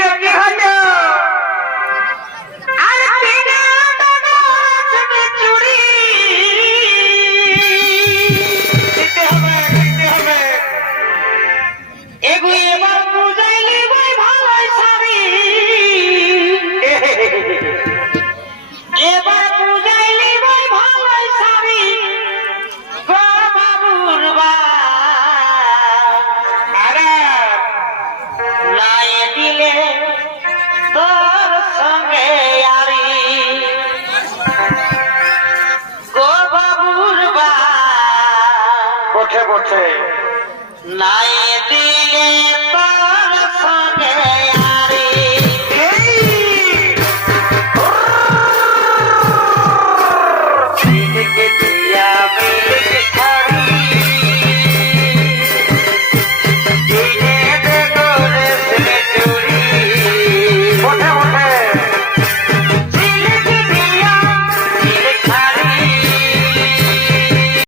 Hallelujah. উঠে বসে। নাই দিলে